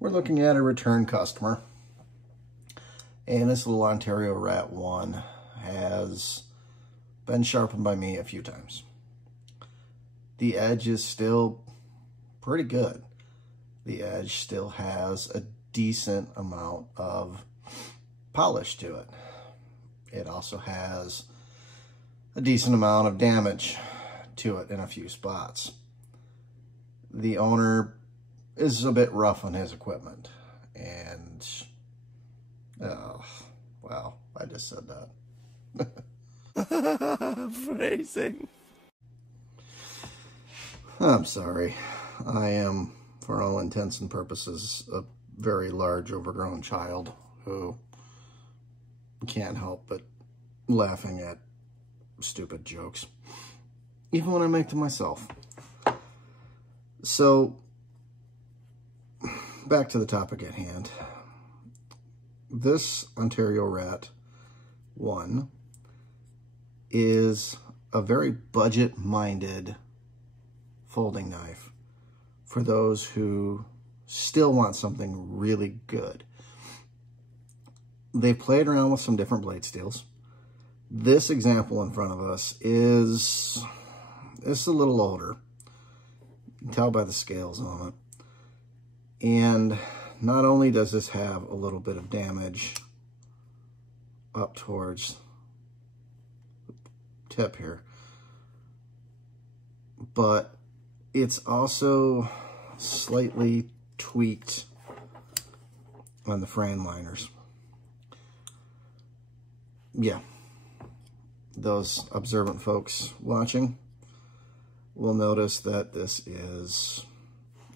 We're looking at a return customer, and this little Ontario Rat 1 has been sharpened by me a few times. The edge is still pretty good. The edge still has a decent amount of polish to it. It also has a decent amount of damage to it in a few spots. The owner is a bit rough on his equipment, and well, I just said that. Phrasing. I'm sorry. I am, for all intents and purposes, a very large, overgrown child who can't help but laughing at stupid jokes, even when I make them myself. So, back to the topic at hand. This Ontario Rat 1 is a very budget-minded folding knife for those who still want something really good. They've played around with some different blade steels. This example in front of us is a little older. You can tell by the scales on it. And not only does this have a little bit of damage up towards the tip here, but it's also slightly tweaked on the frame liners. Yeah, those observant folks watching will notice that this is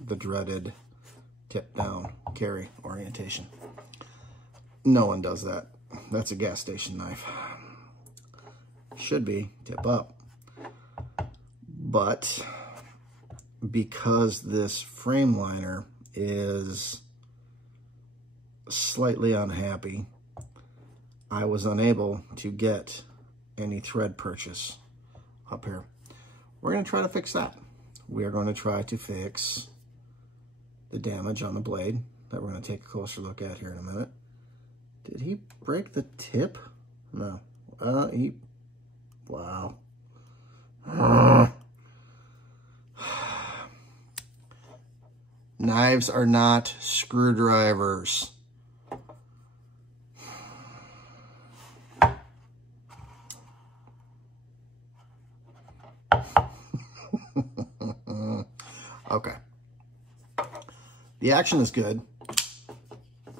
the dreaded tip down carry orientation. No one does that. That's a gas station knife. Should be tip up. But because this frame liner is slightly unhappy, I was unable to get any thread purchase up here. We're going to try to fix that. We are going to try to fix the damage on the blade that we're going to take a closer look at here in a minute. Did he break the tip? No. Wow. Knives are not screwdrivers. Okay. The action is good.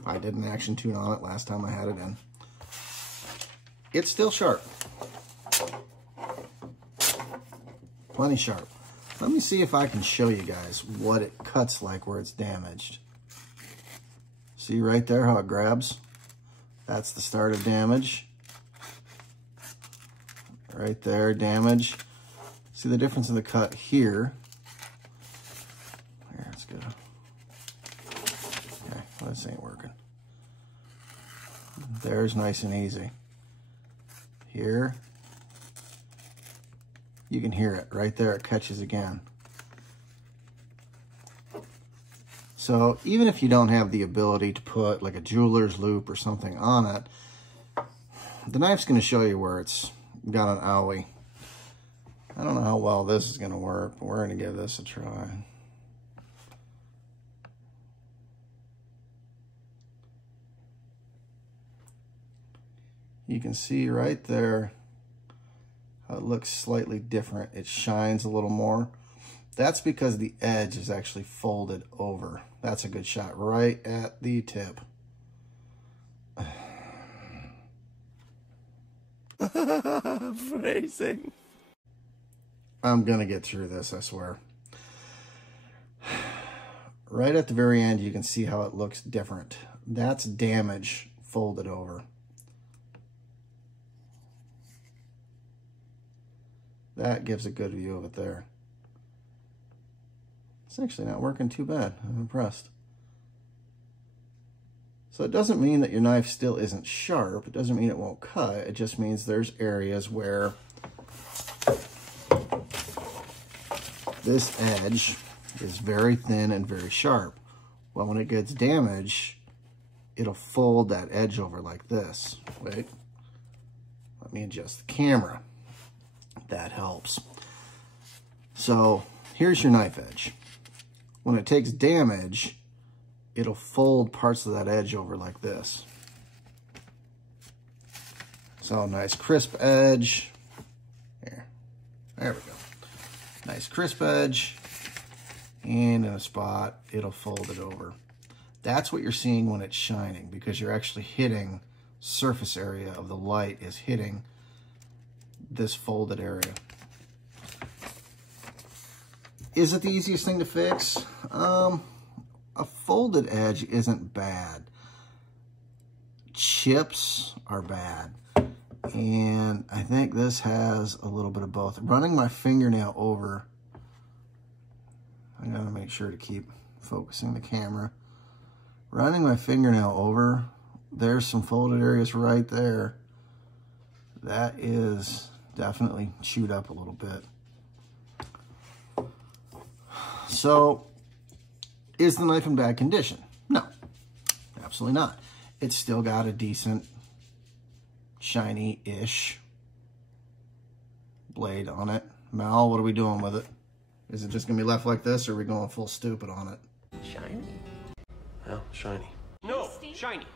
I did an action tune on it last time I had it in. It's still sharp. Plenty sharp. Let me see if I can show you guys what it cuts like where it's damaged. See right there how it grabs? That's the start of damage. Right there, damage. See the difference in the cut here. Here, let's go. Okay, well, this ain't working. There's nice and easy. Here, you can hear it right there. It catches again. So even if you don't have the ability to put like a jeweler's loop or something on it, the knife's going to show you where it's got an owie. I don't know how well this is going to work, but we're going to give this a try. You can see right there how it looks slightly different. It shines a little more. That's because the edge is actually folded over. That's a good shot right at the tip. Phrasing. I'm gonna get through this, I swear. Right at the very end, you can see how it looks different. That's damage folded over. That gives a good view of it there. It's actually not working too bad. I'm impressed. So it doesn't mean that your knife still isn't sharp. It doesn't mean it won't cut. It just means there's areas where this edge is very thin and very sharp. Well, when it gets damaged, it'll fold that edge over like this. Wait, let me adjust the camera. That helps. So here's your knife edge. When it takes damage, it'll fold parts of that edge over like this. So nice crisp edge. Here, there we go. Nice crisp edge. And in a spot, it'll fold it over. That's what you're seeing when it's shining, because you're actually hitting surface area of the light is hitting this folded area. Is it the easiest thing to fix? A folded edge isn't bad. Chips are bad. And I think this has a little bit of both. Running my fingernail over, I gotta make sure to keep focusing the camera. Running my fingernail over, there's some folded areas right there. That is definitely chewed up a little bit. So, is the knife in bad condition? No, absolutely not. It's still got a decent, shiny-ish blade on it. Mal, what are we doing with it? Is it just gonna be left like this, or are we going full stupid on it? Shiny? Well, shiny. No, shiny.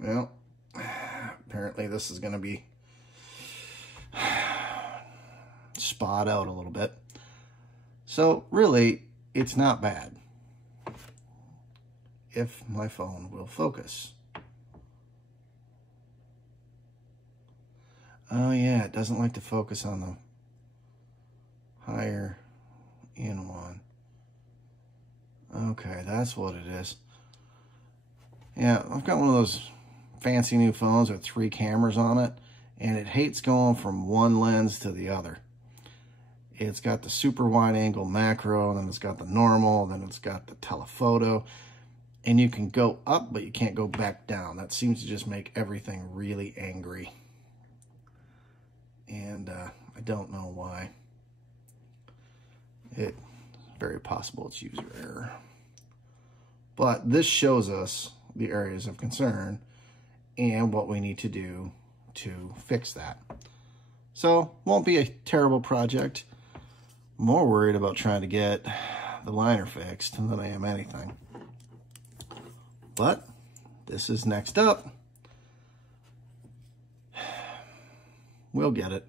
Well, apparently this is gonna be spot out a little bit. So really, it's not bad if my phone will focus. Oh yeah, it doesn't like to focus on the higher in one. Okay, that's what it is. Yeah, I've got one of those fancy new phones with 3 cameras on it, and it hates going from one lens to the other. It's got the super wide angle macro, then it's got the normal, then it's got the telephoto, and you can go up, but you can't go back down. That seems to just make everything really angry. And I don't know why. It's very possible it's user error. But this shows us the areas of concern and what we need to do to fix that. So, won't be a terrible project. More worried about trying to get the liner fixed than I am anything. But this is next up. We'll get it.